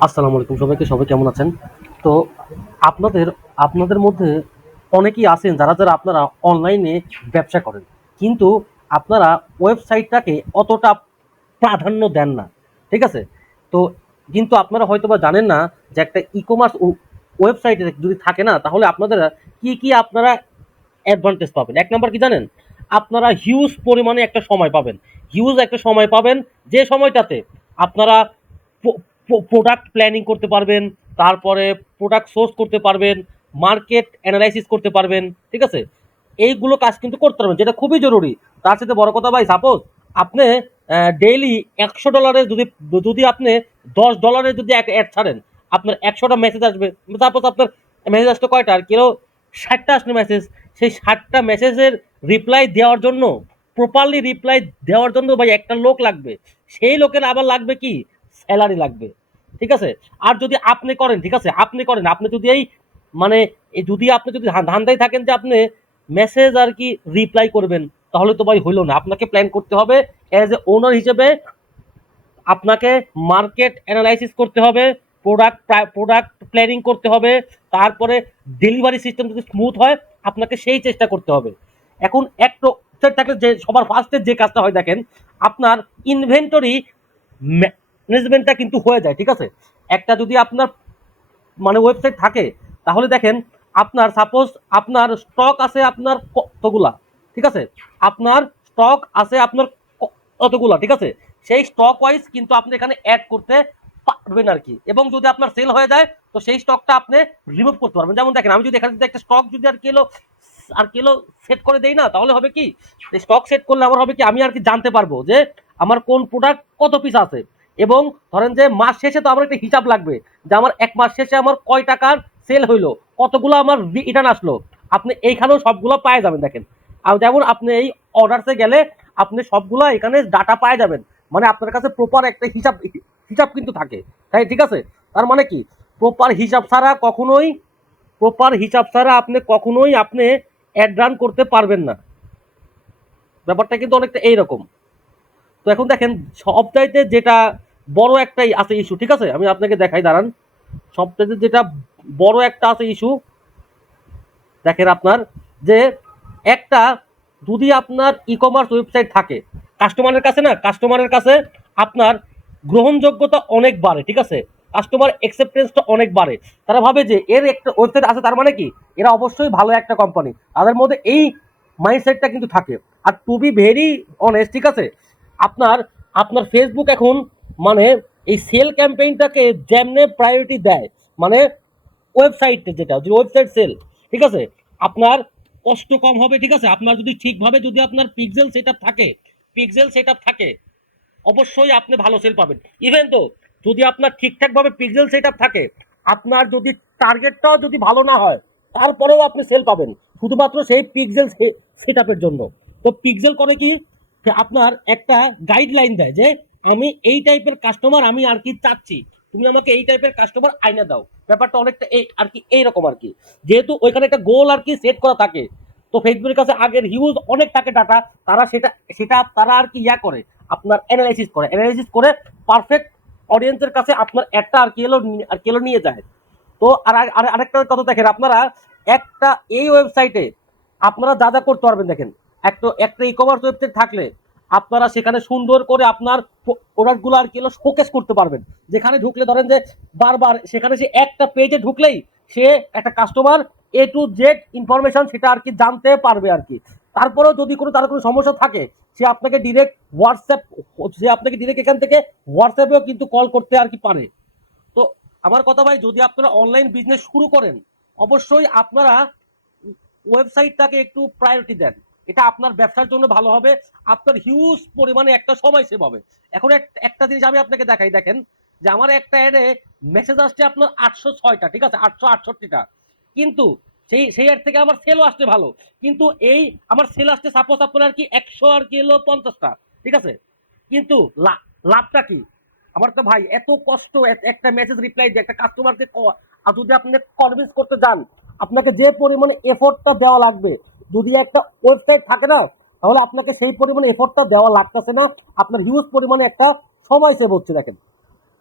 আসসালামু আলাইকুম সবাইকে, সবাই কেমন আছেন? তো আপনাদের আপনাদের মধ্যে অনেকেই আছেন যারা যারা আপনারা অনলাইনে ব্যবসা করেন, কিন্তু আপনারা ওয়েবসাইটটাকে অতটা প্রাধান্য দেন না, ঠিক আছে? তো কিন্তু আপনারা হয়তো বা জানেন না যে একটা ই কমার্স ওয়েবসাইটে যদি থাকে না, তাহলে আপনাদের কি কি আপনারা অ্যাডভান্টেজ পাবেন? এক নম্বর কি জানেন? আপনারা হিউজ পরিমাণে একটা সময় পাবেন। হিউজ একটা সময় পাবেন যে সময়টাতে আপনারা প্রোডাক্ট প্ল্যানিং করতে পারবেন, তারপরে প্রোডাক্ট সোর্স করতে পারবেন মার্কেট অ্যানালাইসিস করতে পারবেন, ঠিক আছে? এইগুলো কাজ কিন্তু করতে পারবেন, যেটা খুবই জরুরি। তার সাথে বড় কথা ভাই সাপোজ আপনি ডেইলি একশো ডলারের যদি যদি আপনি দশ ডলারের যদি এক অ্যাড ছাড়েন, আপনার একশোটা মেসেজ আসবে। সাপোজ আপনার মেসেজ আসতো কয়টা? আর কেউ ষাটটা আসলো মেসেজ সেই ষাটটা মেসেজের রিপ্লাই দেওয়ার জন্য প্রপারলি রিপ্লাই দেওয়ার জন্য ভাই একটা লোক লাগবে। সেই লোকের আবার লাগবে কি? স্যালারি লাগবে। ঠিক আছে? আর যদি আপনি করেন, ঠিক আছে? আপনি করেন, আপনি যদি এই মানে যদি আপনি যদি ধান- ধান্দায় থাকেন যে আপনি মেসেজ আর কি রিপ্লাই করবেন, তাহলে তো ভাই হইল না। আপনাকে প্ল্যান করতে হবে অ্যাজ এ ওনার হিসেবে আপনাকে মার্কেট অ্যানালাইসিস করতে হবে প্রোডাক্ট প্রোডাক্ট প্ল্যানিং করতে হবে, তারপরে ডেলিভারি সিস্টেম যদি স্মুথ হয়, আপনাকে সেই চেষ্টা করতে হবে। এখন একটা থাকলে যে সবার ফার্স্টে যে কাজটা হয় দেখেন, আপনার ইনভেন্টরি ম্যানেজমেন্টটা কিন্তু হয়ে যায়, ঠিক আছে? একটা যদি আপনার মানে ওয়েবসাইট থাকে, তাহলে দেখেন আপনার সাপোজ আপনার স্টক আছে আপনার কতগুলা, ঠিক আছে? আপনার স্টক আছে আপনার কতগুলা, ঠিক আছে? সেই স্টক ওয়াইজ কিন্তু আপনি এখানে অ্যাড করতে পারবেন আর কি। এবং যদি আপনার সেল হয়ে যায়, তো সেই স্টকটা আপনি রিমুভ করতে পারবেন। যেমন দেখেন, আমি যদি এখানে যদি একটা স্টক যদি আর কিলো আর কিলো সেট করে দেই না, তাহলে হবে কি? স্টক সেট করলে আমার হবে কি? আমি আর কি জানতে পারব যে আমার কোন প্রোডাক্ট কত পিস আছে। এবং ধরেন যে মাস শেষে তো আমার একটা হিসাব লাগবে যে আমার এক মাস শেষে আমার কয় টাকার সেল হইল, কতগুলো আমার রিটার্ন আসলো? আপনি এইখানেও সবগুলো পায়ে যাবেন, দেখেন। আর যেমন আপনি এই অর্ডারসে গেলে আপনি সবগুলো এখানে ডাটা পায়ে যাবেন। মানে আপনার কাছে প্রপার একটা হিসাব হিসাব কিন্তু থাকে। তাই ঠিক আছে? তার মানে কি? প্রপার হিসাব ছাড়া কখনোই প্রপার হিসাব ছাড়া আপনি কখনোই আপনি অ্যাড রান করতে পারবেন না। ব্যাপারটা কিন্তু অনেকটা এইরকম। তো এখন দেখেন, সবচাইতে যেটা বড় একটাই আছে ইস্যু ঠিক আছে? আমি আপনাকে দেখাই, দাঁড়ান। সবচাইতে যেটা বড় একটা আছে ইস্যু দেখেন আপনার, যে একটা যদি আপনার ই কমার্স ওয়েবসাইট থাকে কাস্টমারের কাছে না কাস্টমারের কাছে আপনার গ্রহণযোগ্যতা অনেক বাড়ে, ঠিক আছে? কাস্টমার অ্যাকসেপ্টেন্সটা অনেক বাড়ে। তারা ভাবে যে এর একটা ওয়েবসাইট আছে, তার মানে কি? এরা অবশ্যই ভালো একটা কোম্পানি তাদের মধ্যে এই মাইন্ডসেটটা কিন্তু থাকে। আর টু বি ভেরি অনেস্ট ঠিক আছে? আপনার আপনার ফেসবুক এখন মানে এই সেল ক্যাম্পেইনটাকে যেমনে প্রায়োরিটি দেয় মানে ওয়েবসাইট যেটা যে ওয়েবসাইট সেল ঠিক আছে? আপনার কষ্ট কম হবে, ঠিক আছে? আপনার যদি ঠিকভাবে যদি আপনার পিক্সেল সেট থাকে পিক্সেল সেট থাকে, অবশ্যই আপনি ভালো সেল পাবেন। ইভেন তো যদি আপনার ঠিকঠাকভাবে পিক্সেল সেট থাকে, আপনার যদি টার্গেটটাও যদি ভালো না হয়, তারপরেও আপনি সেল পাবেন। শুধুমাত্র সেই পিক্সেল সেট আপের জন্য। তো পিক্সেল করে কি? আপনার একটা গাইডলাইন দেয় যে আমি এই টাইপের কাস্টমার আমি আর কি চাচ্ছি। তুমি আমাকে এই টাইপের কাস্টমার আইনা দাও। ব্যাপারটা অনেকটা এই আর কি এইরকম আর কি। যেহেতু ওইখানে একটা গোল আর কি সেট করা থাকে, তো ফেসবুকের কাছে আগের হিউজ অনেক থাকে ডাটা তারা সেটা সেটা তারা আর কি ইয়া করে, আপনার অ্যানালাইসিস করে। অ্যানালাইসিস করে পারফেক্ট অডিয়েন্সের কাছে আপনার একটা আর কি এলো, আর কি এলো নিয়ে যায়। তো আর আর- আর আরেকটা কথা দেখেন, আপনারা একটা এই ওয়েবসাইটে আপনারা যা যা করতে পারবেন দেখেন। একটা একটা ই কমার্স ওয়েবসাইট থাকলে আপনারা সেখানে সুন্দর করে আপনার প্রোডাক্টগুলো আর কি শোকেস করতে পারবেন। যেখানে ঢুকলে ধরেন যে বারবার, সেখানে সে একটা পেজে ঢুকলেই সে একটা customer A to Z information সেটা আর কি জানতে পারবে আর কি। তারপরেও যদি কোনো, তার কোনো সমস্যা থাকে, সে আপনাকে ডিরেক্ট হোয়াটসঅ্যাপ সে আপনাকে ডিরেক্ট এখান থেকে হোয়াটসঅ্যাপেও কিন্তু কল করতে আর কি পারে। তো আমার কথা ভাই, যদি আপনারা অনলাইন বিজনেস শুরু করেন, অবশ্যই আপনারা ওয়েবসাইটটাকে একটু প্রায়োরিটি দেন। এটা আপনার ব্যবসার জন্য ভালো হবে, আপনার হিউজ পরিমাণে একটা সময় সেভ হবে। এখন এক- একটা জিনিস আমি আপনাকে দেখাই, দেখেন, যে আমার একটা অ্যাডে মেসেজ আসছে আপনার আটশো ছয়টা, ঠিক আছে? আটশো আটষট্টিটা। কিন্তু সেই সেই অ্যাড থেকে আমার সেলও আসছে ভালো। কিন্তু এই, আমার সেল আসছে সাপোজ আপনার আর কি একশো আর কি এলো পঞ্চাশটা, ঠিক আছে? কিন্তু লাভটা কি? আমার তো ভাই, এত কষ্ট একটা মেসেজ রিপ্লাই দিয়ে একটা কাস্টমারকে যদি আপনি কনভিন্স করতে যান, আপনাকে যে পরিমাণে এফোর্টটা দেওয়া লাগবে যদি একটা ওয়েবসাইট থাকে না, তাহলে আপনাকে সেই পরিমাণে এফোর্টটা দেওয়া লাগতেছে না। আপনার হিউজ পরিমাণে একটা সময় সেভ হচ্ছে, দেখেন।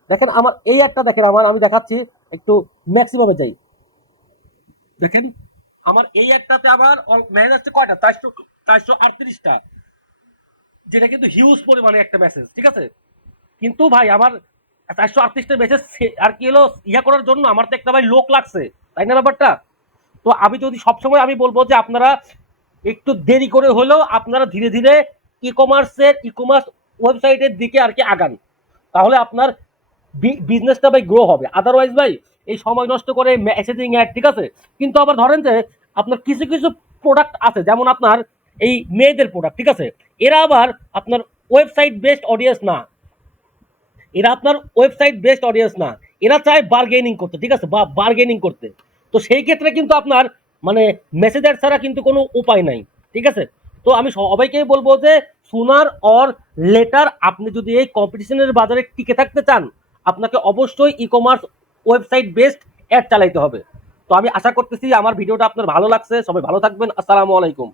দেখেন, আমার এই একটা দেখেন, আমার আমি দেখাচ্ছি, একটু ম্যাক্সিমামে যাই। দেখেন, আমার এই একটাতে আমার মেসেজ আসছে কয়টা? চারশো চারশো আটত্রিশটা। যেটা কিন্তু হিউজ পরিমাণে একটা মেসেজ ঠিক আছে? কিন্তু ভাই, আমার চারশো আটত্রিশটা মেসেজ আর কি হলো, ইয়া করার জন্য আমার তো একটা ভাই লোক লাগছে। তাই না ব্যাপারটা? তো আমি যদি সবসময় আমি বলব যে আপনারা একটু দেরি করে হলেও আপনারা ধীরে ধীরে ই কমার্সের ই কমার্স ওয়েবসাইটের দিকে আর কি আগান। তাহলে আপনার বিজনেসটা ভাই গ্রো হবে। আদারওয়াইজ ভাই, এই সময় নষ্ট করে মেসেজিং অ্যাড ঠিক আছে? কিন্তু আবার ধরেন যে, আপনার কিছু কিছু প্রোডাক্ট আছে, যেমন আপনার এই মেয়েদের প্রোডাক্ট ঠিক আছে? এরা আবার আপনার ওয়েবসাইট বেসড অডিয়েন্স না। এরা আপনার ওয়েবসাইট বেসড অডিয়েন্স না। এরা চায় বার্গেনিং করতে, ঠিক আছে? বা বার্গেনিং করতে। তো সেই ক্ষেত্রে কিন্তু আপনার মানে মেসেজার ছাড়া কিন্তু কোনো উপায় নাই, ঠিক আছে? তো আমি সবাইকেই বলব যে সোনার অর লেটার আপনি যদি এই কম্পিটিশনের বাজারে টিকে থাকতে চান, আপনাকে অবশ্যই e commerce website based ad চালাইতে হবে। তো আমি আশা করতেছি আমার ভিডিওটা আপনার ভালো লাগছে, সবাই ভালো থাকবেন, আসসালামু আলাইকুম।